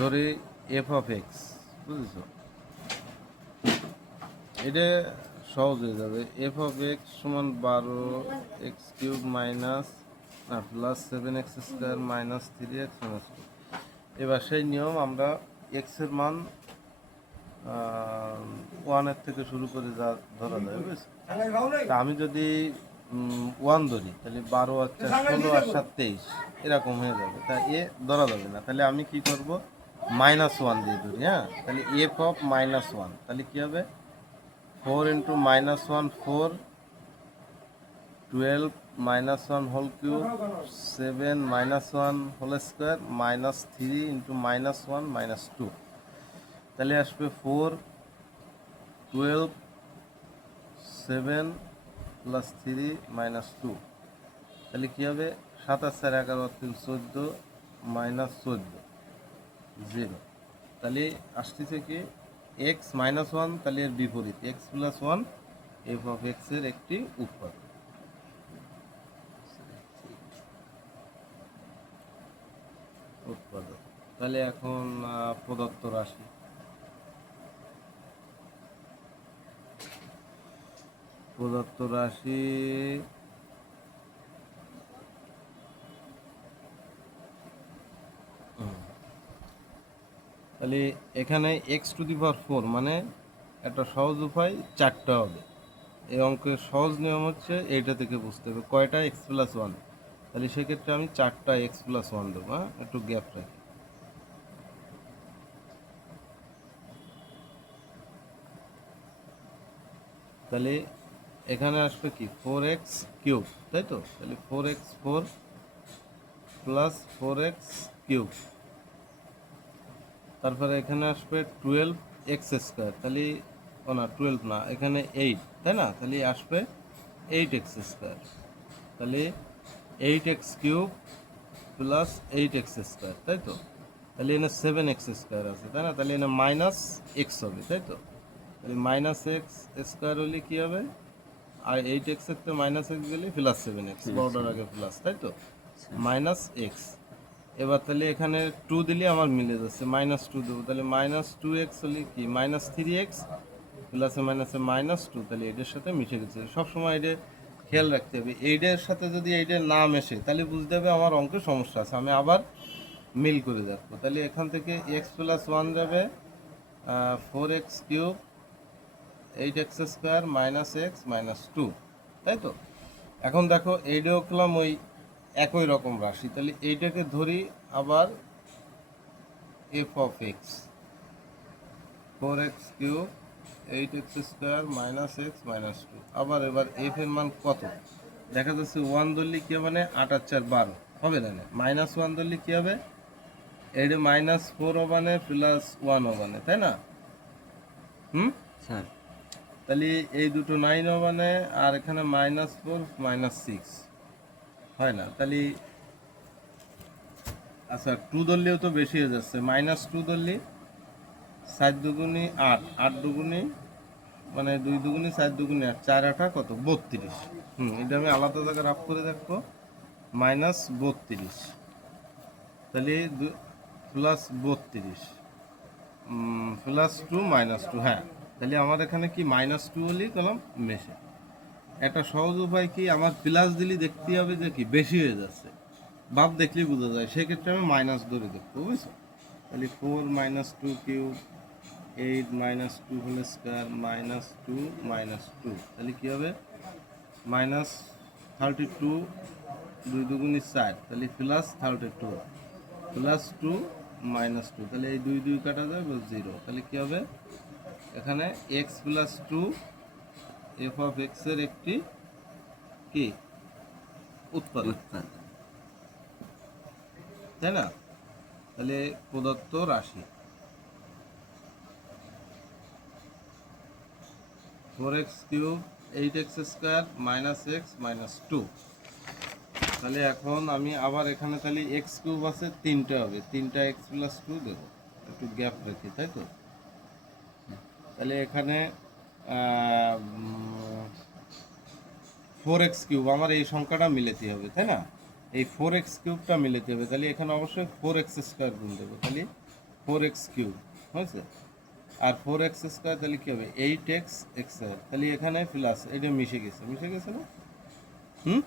ধরি F of x, বুঝেছ? এটা সহজ হয়ে যাবে। এফ অফ এক্স সমান 12x³ minus plus 7x² minus 3x minus 2। এবার সেই নিয়ম আমরা এক্সের মান 1 থেকে শুরু করে যা ধরা যায়, বুঝেছ? তা আমি যদি 1 ধরি তাহলে 12 আর 4 16 আর 7 23 এরকম হয়ে যাবে, তা এ ধরা যাবে না। তাহলে আমি কি করব, -1 দিয়ে ধরি। হ্যাঁ, তাহলে এফ অফ -1, তাহলে কি হবে 4 × -1 4, 12 -1 হোল কিউব, 7 -1 হোল স্কোয়ার, -3 × -1 -2। তাহলে আসবে 4 12 7 + 3 -2। তাহলে কী হবে 7 আর 4 11 3 14 -14 0। তাহলে আসতেছে কি x -1, তাহলে এর বিপরীত x + 1 এফ অফ এক্সের একটি উৎপাদক। তাহলে এখন প্রদত্ত রাশি, তাহলে এখানে x⁴ মানে একটা সহজ উপায় 4টা হবে। এই অঙ্কের সহজ নিয়ম হচ্ছে এইটা থেকে বুঝতে হবে কয়টা x + 1। তাহলে সেক্ষেত্রে আমি 4টা x + 1 দেবো। হ্যাঁ, একটু গ্যাপ রাখি। তাহলে এখানে আসবে কি 4x³ তাই তো? তাহলে 4x4 + 4x³। তারপরে এখানে আসবে 12x², তাহলে না 12 না, এখানে 8 তাই না? তাহলে আসবে 8x²। তাহলে 8x³ + 8x² তাই তো? তাহলে এখানে 7x² আছে তাই না? তাহলে এখানে -x হবে তাই তো? তাহলে -x² হলে কী হবে, আর 8x থেকে -x গেলে +7x, বড়টার আগে প্লাস তাই তো, -x। এবার তাহলে এখানে 2 দিলে আমার মিলে যাচ্ছে, -2 দেবো। তাহলে -2x হলে কি -3x, প্লাসে মাইনাসে -2, তাহলে এটার সাথে মিশে গেছে। সবসময় এটা খেয়াল রাখতে হবে, এইটার সাথে যদি এইটার না মেশে তাহলে বুঝতে হবে আমার অঙ্কে সমস্যা আছে। আমি আবার মিল করে দেখবো। তাহলে এখান থেকে x + 1 যাবে 4x³ 8x² -x -2 তাই তো? এখন দেখো এইটাও করলাম ওই একই রকম রাশি, তাহলে এইটাকে ধরি আবার F of x, 4x³ 8x² -x -2। আবার এবার এফ এর মান কত দেখা যাচ্ছে, 1 ধরলে কী হবে, মানে 8 আর 4 12 হবে না, -1 ধরলে কী হবে, এইটা -4 হবে +1 হবে তাই না? স্যার তাহলে এই দুটো 9 হবে, আর এখানে -4 -6 হয় না। তাহলে আচ্ছা 2 ধরলেও তো বেশি হয়ে যাচ্ছে, -2 ধরলে 4 দুগুণে 8, 8 দুগুণে মানে 2 দুগুণে 4 দুগুণে 8, 4 8 কত 32। এটা আমি আলাদা জায়গায় রাফ করে দেখবো, -32। তাহলে +32 +2 -2, হ্যাঁ। তাহলে আমার এখানে কি -2 হলেই কলম মেশে। একটা সহজ উপায় কি, আমার প্লাস দিলে দেখতে হবে যে কি বেশি হয়ে যাচ্ছে, ভাব দেখলেই বোঝা যায়, সেক্ষেত্রে আমি মাইনাস ধরে দেখবো, বুঝছো? তাহলে 4 -2³ 8 -2 হোল স্কোয়ার -2 -2, তাহলে কী হবে -32 2 দুগুণে 4, তাহলে +32 +2 -2, তাহলে এই 2 2 কাটা যাবে 0। তাহলে কী হবে এখানে x + 2 এফ অফ এক্সের একটি কি উৎপাদক, তাই না? তাহলে প্রদত্ত রাশি 4x³ 8x² -x -2। তাহলে এখন আমি আবার এখানে তাহলে x³ আছে 3টা হবে, 3টা x + 2 দেবো, একটু গ্যাপ রেখে তাই তো? তাহলে এখানে 4x³ আমার এই সংখ্যাটা মিলাতে হবে তাই না? এই 4x³ মিলাতে হবে, তাহলে এখানে অবশ্যই 4x² গুণ দেবো। তাহলে 4x³ হয়েছে, আর 4x² তাহলে কী হবে 8x তাহলে এখানে প্লাস এটা মিশে গেছে না? হুম,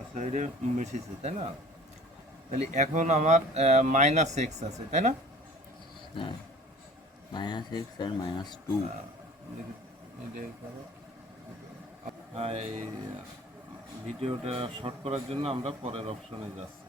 আচ্ছা এটা মিশেছে তাই না? তাহলে এখন আমার -x আছে তাই না? হ্যাঁ, -x আর -2। এই ভিডিওটা শর্ট করার জন্য আমরা পরের অপশনে যাচ্ছি।